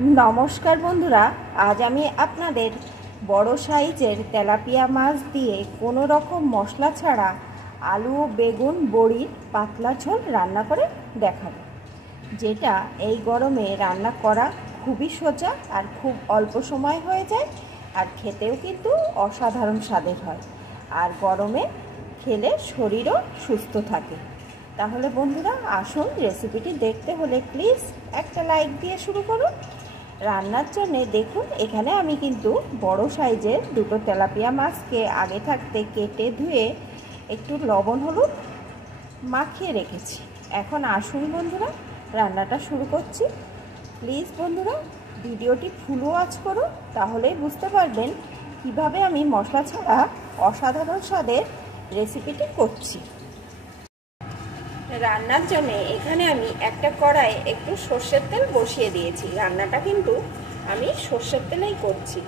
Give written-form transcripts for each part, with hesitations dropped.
নমস্কার বন্ধুরা, আজ আমি আপনাদের বড় সাইজের তেলাপিয়া মাছ দিয়ে কোনো রকম মশলা ছাড়া আলু বেগুন বড়ির পাতলা ঝোল রান্না করে দেখাবো, যেটা এই গরমে রান্না করা খুবই সোজা আর খুব অল্প সময় হয়ে যায়, আর খেতেও কিন্তু অসাধারণ স্বাদের হয়, আর গরমে খেলে শরীরও সুস্থ থাকে। তাহলে বন্ধুরা আসুন, রেসিপিটি দেখতে হলে প্লিজ একটা লাইক দিয়ে শুরু করুন। রান্নার জন্য দেখুন, এখানে আমি কিন্তু বড় সাইজের দুটো তেলাপিয়া মাছকে আগে থাকতে কেটে ধুয়ে একটু লবণ হলুদ মাখিয়ে রেখেছি। এখন আসুন বন্ধুরা, রান্নাটা শুরু করছি। প্লিজ বন্ধুরা ভিডিওটি ফুল ওয়াচ করুন, তাহলেই বুঝতে পারবেন কিভাবে আমি মশলা ছাড়া অসাধারণ স্বাদের রেসিপিটি করছি। রান্নার জন্য এখানে আমি একটা কড়াইয়ে একটু সর্ষের তেল বসিয়ে দিয়েছি। রান্নাটা কিন্তু আমি সর্ষের তেলেই করছি।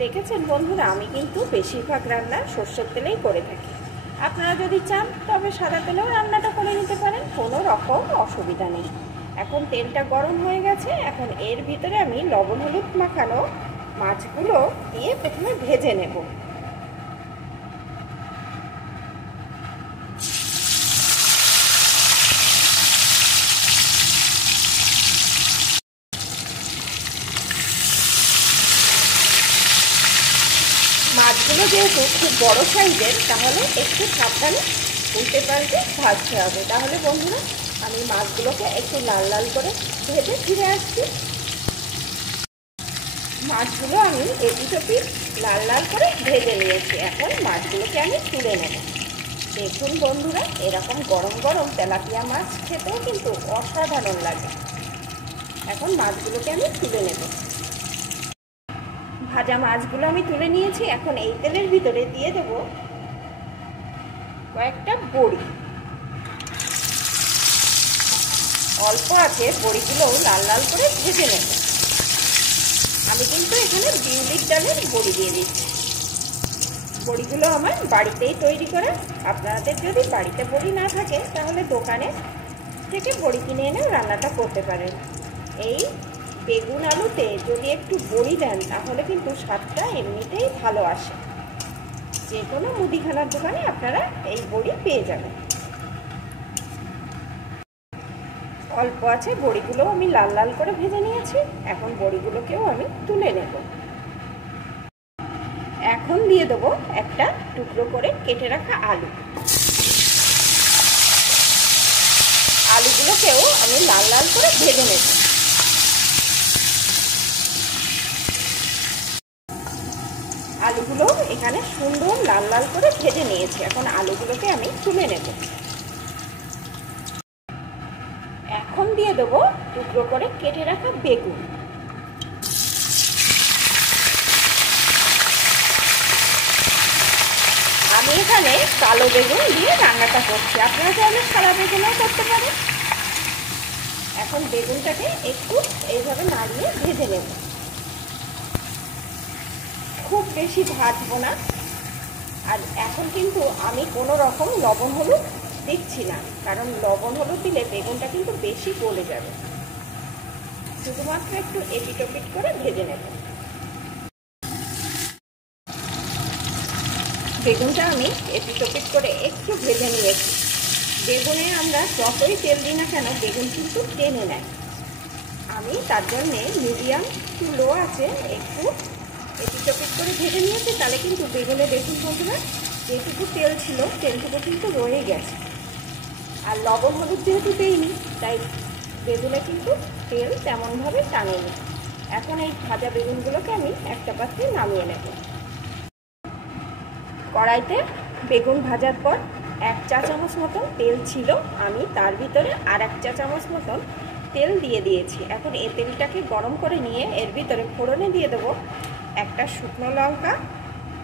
দেখেছেন বন্ধুরা, আমি কিন্তু বেশিরভাগ রান্না সর্ষের তেলেই করে থাকি। আপনারা যদি চান তবে সাদা তেলেও রান্নাটা করে নিতে পারেন, কোনো রকম অসুবিধা নেই। এখন তেলটা গরম হয়ে গেছে, এখন এর ভিতরে আমি লবণ হলুদ মাখানো মাছগুলো দিয়ে প্রথমে ভেজে নেব। মাছগুলো যেহেতু খুব বড় সাইজের, তাহলে একটু সাবধানে উল্টে পাল্টে ভাজতে হবে। তাহলে বন্ধুরা আমি মাছগুলোকে একটু লাল লাল করে ভেজে ফিরে আসছি। মাছগুলো আমি এপিট ওপিট লাল লাল করে ভেজে নিয়েছি। এখন মাছগুলোকে আমি তুলে নেব। দেখুন বন্ধুরা, এরকম গরম গরম তেলাপিয়া মাছ খেতেও কিন্তু অসাধারণ লাগে। এখন মাছগুলোকে আমি তুলে নেব। ভাজা মাছগুলো আমি তুলে নিয়েছি। এখন এই তেলের ভিতরে দিয়ে দেব কয়েকটা বড়ি। অল্প আছে বড়িগুলো লাল লাল করে ভেজে নেব। আমি কিন্তু এখানে বিউলির ডালের বড়ি দিয়ে দিচ্ছি। বড়িগুলো আমার বাড়িতেই তৈরি করা। আপনাদের যদি বাড়িতে বড়ি না থাকে তাহলে দোকানে থেকে বড়ি কিনে এনে রান্নাটা করতে পারেন। এই বেগুন আলুতে যদি একটু বড়ি দেন তাহলে কিন্তু স্বাদটা এমনিতেই ভালো আসে। যে কোনো মুদিখানার দোকানে আপনারা এই বড়ি পেয়ে যাবেন। অল্প আছে বড়িগুলো আমি লাল লাল করে ভেজে নিয়েছি। এখন বড়িগুলোকেও আমি তুলে নেব। এখন দিয়ে দেবো একটা টুকরো করে কেটে রাখা আলু। আলুগুলোকেও আমি লাল লাল করে ভেজে নেব। আলুগুলো এখানে সুন্দর লাল লাল করে ভেজে নিয়েছি। এখন আলুগুলোকে আমি তুলে নেব। এখন দিয়ে দেবো টুকরো করে কেটে রাখা বেগুন। আমি এখানে কালো বেগুন দিয়ে রান্নাটা করছি, আপনারা চাইলে সাদা বেগুনও করতে পারেন। এখন বেগুনটাকে একটু এইভাবে নাড়িয়ে ভেজে নেব। খুব বেশি ভাজবো না। আর এখন কিন্তু আমি কোনো রকম লবণ হলুদ দিচ্ছি না, কারণ লবণ হলুদ দিলে বেগুনটা কিন্তু বেশি গলে যাবে। শুধুমাত্র একটু এপিট ওপিট করে ভেজে নেব। বেগুনটা আমি এপিট ওপিট করে একটু ভেজে নিয়েছি। বেগুনে আমরা যতই তেল দিই না কেন বেগুন কিন্তু টেনে নেয়। আমি তার জন্যে মিডিয়াম টু লো আছে একটু এপিট ওপিট করে ভেজে নিয়েছি। তাহলে কিন্তু বেগুনে দেখুন বন্ধুরা, যেটুকু তেল ছিল তেলটুকু কিন্তু রয়ে গেছে। আর লবণ হলুদ যেহেতু দিইনি, তাই বেগুনে কিন্তু তেল তেমনভাবে টানেনি। এখন এই ভাজা বেগুনগুলোকে আমি একটা পাত্রে নামিয়ে নেব। কড়াইতে বেগুন ভাজার পর 1 চা চামচ মতন তেল ছিল, আমি তার ভিতরে আর 1 চা চামচ মতন তেল দিয়ে দিয়েছি। এখন এই তেলটাকে গরম করে নিয়ে এর ভিতরে ফোড়নে দিয়ে দেবো একটা শুকনো লঙ্কা,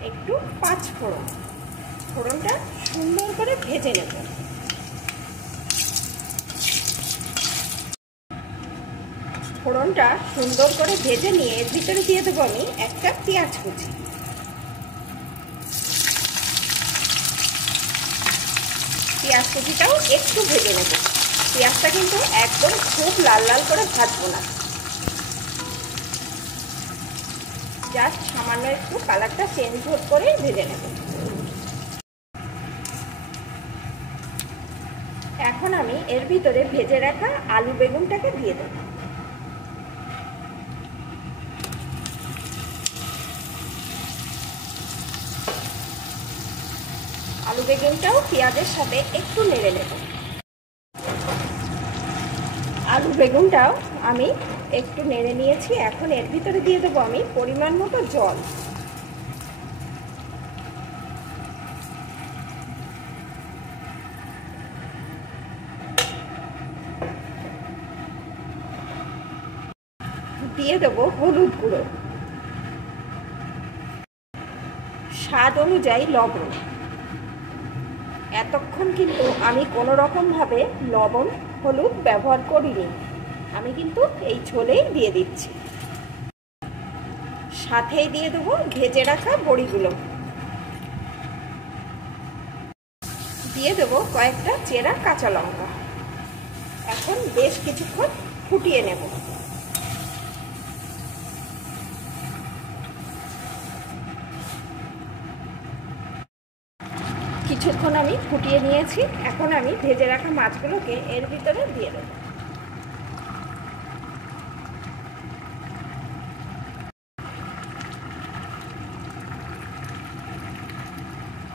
একটু 5 ফোড়ন। ফোড়নটা সুন্দর করে ভেজে নেব। ফোড়নটা সুন্দর করে ভেজে নিয়ে এর ভিতরে দিয়ে দেবো আমি একটা পেঁয়াজ কুচি। পেঁয়াজ কুচিটাও একটু ভেজে নেব। পেঁয়াজটা কিন্তু একদম খুব লাল লাল করে ভাজবো না। জাস্ট সামান্য একটু কালারটা চেঞ্জ করে ভেজে নেব। এখন আমি এর ভিতরে ভেজে রাখা আলু বেগুনটাকে দিয়ে দেব। আলু বেগুনটাও পেঁয়াজের সাথে একটু নেড়ে নেব। আলু বেগুনটাও আমি একটু নেড়ে নিয়েছি। এখন এর ভিতরে দিয়ে দেবো আমি পরিমাণ মতো জল। দিয়ে দেবো হলুদ গুঁড়ো, স্বাদ অনুযায়ী লবণ। এতক্ষণ কিন্তু আমি কোনো রকমভাবে লবণ হলুদ ব্যবহার করিনি, আমি কিন্তু এই ঝোলেই দিয়ে দিচ্ছি। সাথেই দিয়ে দেবো ভেজে রাখা বড়িগুলো, দিয়ে দেবো কয়েকটা চেরা কাঁচা লঙ্কা। এখন বেশ কিছুক্ষণ ফুটিয়ে নেব। কিছুক্ষণ আমি ফুটিয়ে নিয়েছি। এখন আমি ভেজে রাখা মাছগুলোকে এর ভিতরে দিয়ে দেব।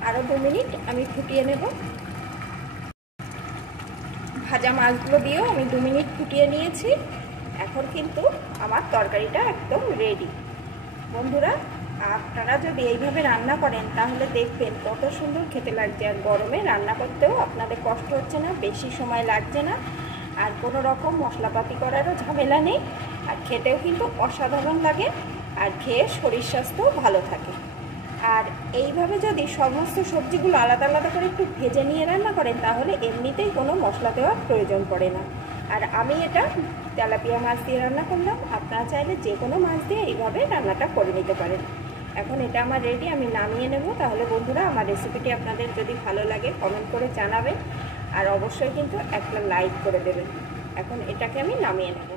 আরো 2 মিনিট আমি ফুটিয়ে নেব। ভাজা মাছগুলো দিয়েও আমি 2 মিনিট ফুটিয়ে নিয়েছি। এখন কিন্তু আমার তরকারিটা একদম রেডি। বন্ধুরা, আপনারা যদি এইভাবে রান্না করেন তাহলে দেখবেন কত সুন্দর খেতে লাগছে। আর গরমে রান্না করতেও আপনাদের কষ্ট হচ্ছে না, বেশি সময় লাগছে না, আর কোনো রকম মশলাপাতি করারও ঝামেলা নেই। আর খেতেও কিন্তু অসাধারণ লাগে, আর খেয়ে শরীর স্বাস্থ্যও ভালো থাকে। আর এইভাবে যদি সমস্ত সবজিগুলো আলাদা আলাদা করে একটু ভেজে নিয়ে রান্না করেন তাহলে এমনিতেই কোনো মশলা দেওয়ার প্রয়োজন পড়ে না। আর আমি এটা তেলাপিয়া মাছ দিয়ে রান্না করলাম, আপনারা চাইলে যে কোনো মাছ দিয়ে এইভাবে রান্নাটা করে নিতে পারেন। এখন এটা আমার রেডি, আমি নামিয়ে নেব। তাহলে বন্ধুরা, আমার রেসিপিটি আপনাদের যদি ভালো লাগে কমেন্ট করে জানাবেন, আর অবশ্যই কিন্তু একটা লাইক করে দেবেন। এখন এটাকে আমি নামিয়ে নেব।